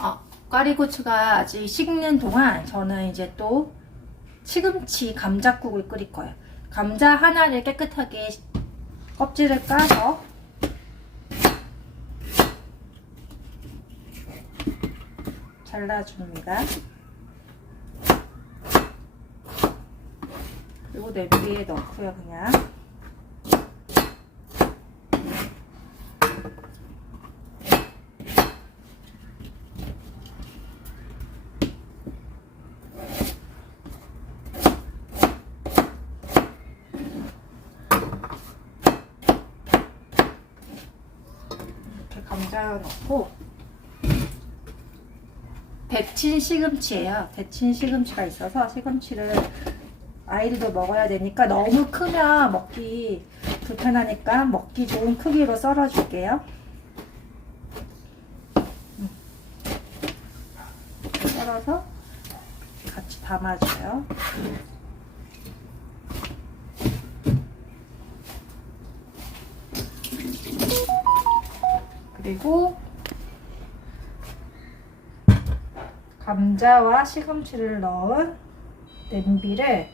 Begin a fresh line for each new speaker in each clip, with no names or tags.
어, 꽈리고추가 아직 식는 동안 저는 이제 또 시금치 감자국을 끓일 거예요. 감자 하나를 깨끗하게 껍질을 까서 잘라줍니다. 그리고 냄비에 넣고요, 그냥. 넣고 데친 시금치예요. 데친 시금치가 있어서 시금치를 아이들도 먹어야 되니까 너무 크면 먹기 불편하니까 먹기 좋은 크기로 썰어줄게요. 음. 썰어서 같이 담아줘요. 그리고 감자와 시금치를 넣은 냄비를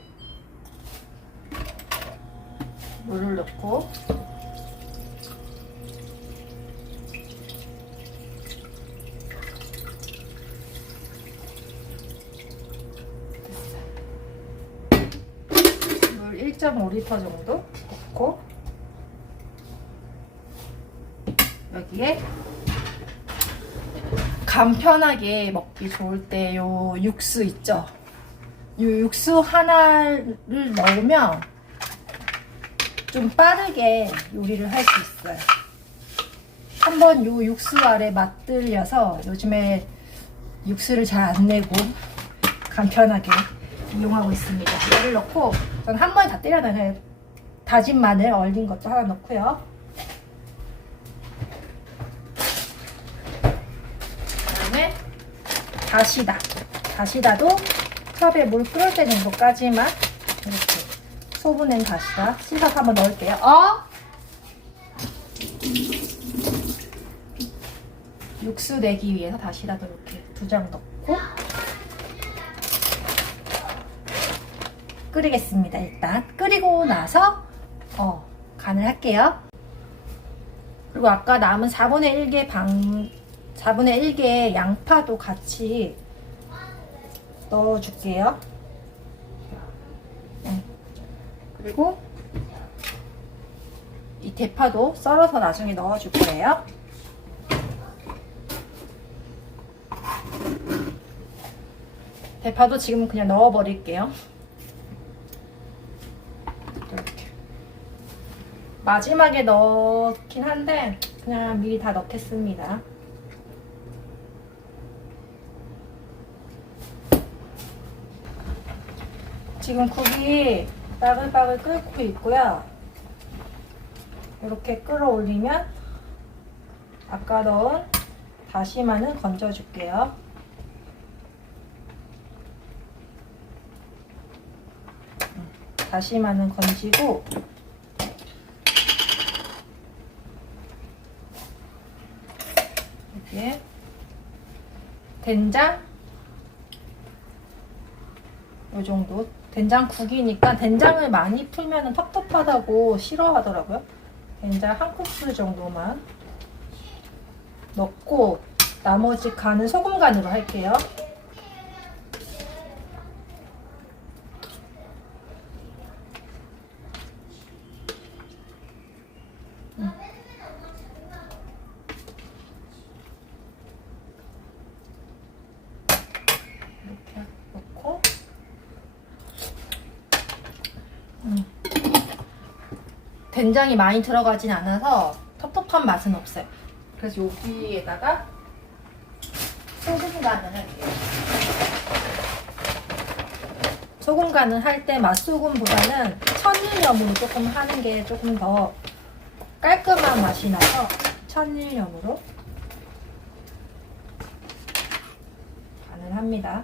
물을 넣고 물 1.5리터 정도 넣고 여기에 간편하게 먹기 좋을 때 요 육수 있죠? 요 육수 하나를 넣으면 좀 빠르게 요리를 할 수 있어요. 한번 요 육수 아래 맛들려서 요즘에 육수를 잘 안 내고 간편하게 이용하고 있습니다. 얘를 넣고 전 한 번에 다 때려놔요. 다진 마늘 얼린 것도 하나 넣고요. 다음에 다시다. 다시다도 컵에 물 끓을 때 정도까지만 이렇게 소분된 다시다 씻어서 한번 넣을게요. 어? 육수 내기 위해서 다시다도 이렇게 두 장 넣고 끓이겠습니다. 일단 끓이고 나서 어, 간을 할게요. 그리고 아까 남은 4분의 1개 방 4분의 1개 양파도 같이 넣어줄게요. 네. 그리고 이 대파도 썰어서 나중에 넣어줄 거예요. 대파도 지금 그냥 넣어버릴게요. 이렇게. 마지막에 넣긴 한데 그냥 미리 다 넣겠습니다. 지금 국이 바글바글 끓고 있고요. 이렇게 끌어올리면 아까 넣은 다시마는 건져줄게요. 음, 다시마는 건지고 여기에 된장 요 정도 된장국이니까 된장을 많이 풀면 텁텁하다고 싫어하더라고요. 된장 한 큰술 정도만 넣고 나머지 간은 소금 간으로 할게요. 음. 이렇게 넣고 음. 된장이 많이 들어가진 않아서 텁텁한 맛은 없어요. 그래서 여기에다가 소금 간을 할게요. 소금 간을 할 때 맛소금보다는 천일염으로 조금 하는 게 조금 더 깔끔한 맛이 나서 천일염으로 간을 합니다.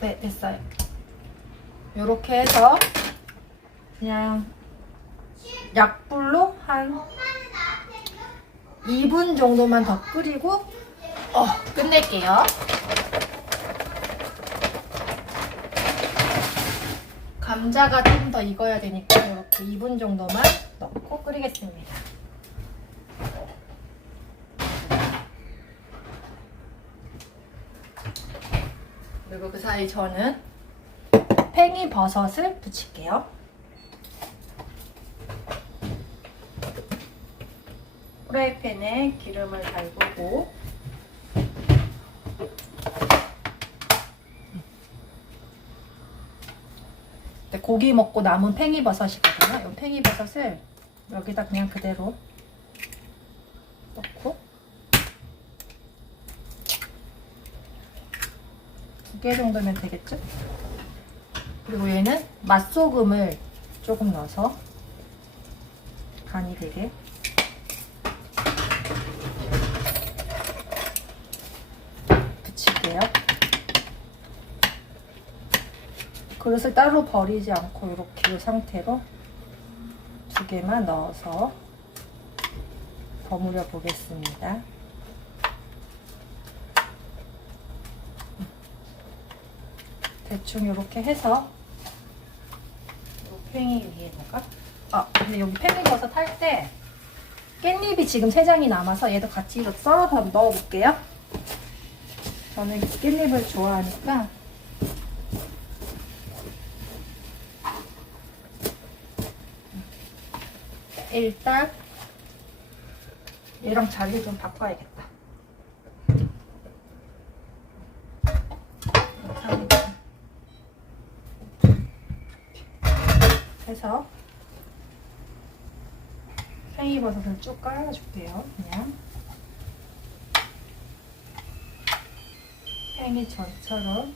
네, 됐어요. 이렇게 해서 그냥 약불로 한 2분 정도만 더 끓이고 어, 끝낼게요. 감자가 좀 더 익어야 되니까 이렇게 2분 정도만 넣고 끓이겠습니다. 그리고 그 사이 저는 팽이 버섯을 붙일게요. 프라이팬에 기름을 달구고 고기 먹고 남은 팽이버섯이거든요. 이 팽이버섯을 여기다 그냥 그대로 넣고 두 개 정도면 되겠죠? 그리고 얘는 맛소금을 조금 넣어서 간이 되게 붙일게요. 그릇을 따로 버리지 않고 이렇게 이 상태로 두 개만 넣어서 버무려 보겠습니다. 대충 이렇게 해서 이 팽이 위에다가 아 근데 여기 팽이 버섯 할때 깻잎이 지금 세 장이 남아서 얘도 같이 이렇게 썰어서 넣어볼게요. 저는 깻잎을 좋아하니까 일단 얘랑 자리를 좀 바꿔야겠다. 해서 팽이버섯을 쭉 깔아줄게요. 그냥 팽이 전처럼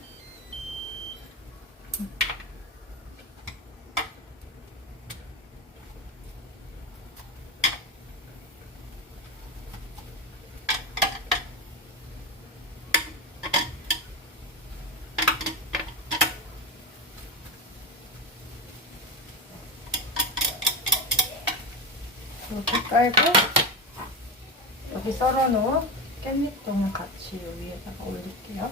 이렇게 깔고 여기 썰어놓은 깻잎통을 같이 요 위에다가 올릴게요.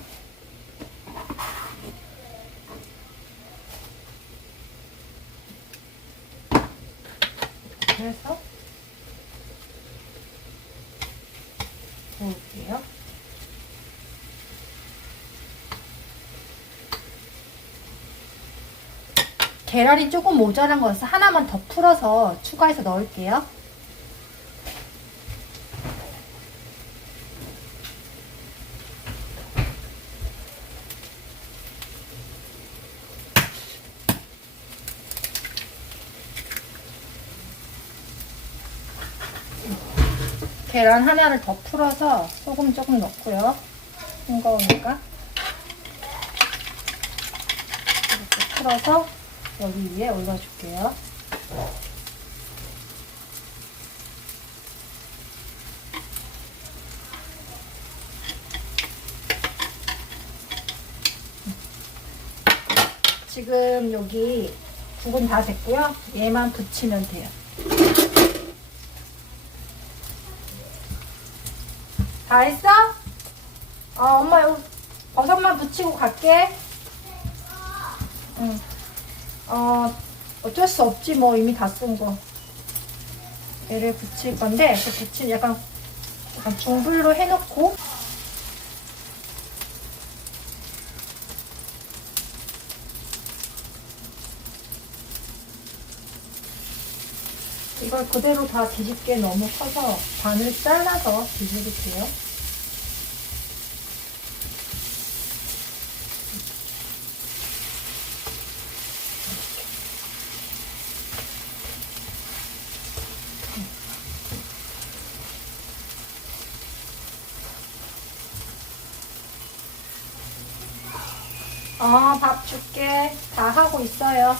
해서 구울게요. 계란이 조금 모자란 거여서 하나만 더 풀어서 추가해서 넣을게요. 계란 하나를 더 풀어서 소금 조금 넣고요. 싱거우니까. 이렇게 풀어서 여기 위에 올려줄게요. 지금 여기 국은 다 됐고요. 얘만 붙이면 돼요. 다 했어? 어, 엄마 요 버섯만 붙이고 갈게. 응. 어, 어쩔 수 없지 뭐 이미 다 쓴 거. 얘를 붙일 건데 그 붙인 약간 약간 중불로 해놓고 이걸 그대로 다 뒤집게 너무 커서 반을 잘라서 뒤집을게요. 어, 밥 줄게. 다 하고 있어요.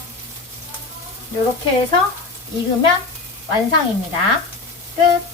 이렇게 해서 익으면 완성입니다. 끝.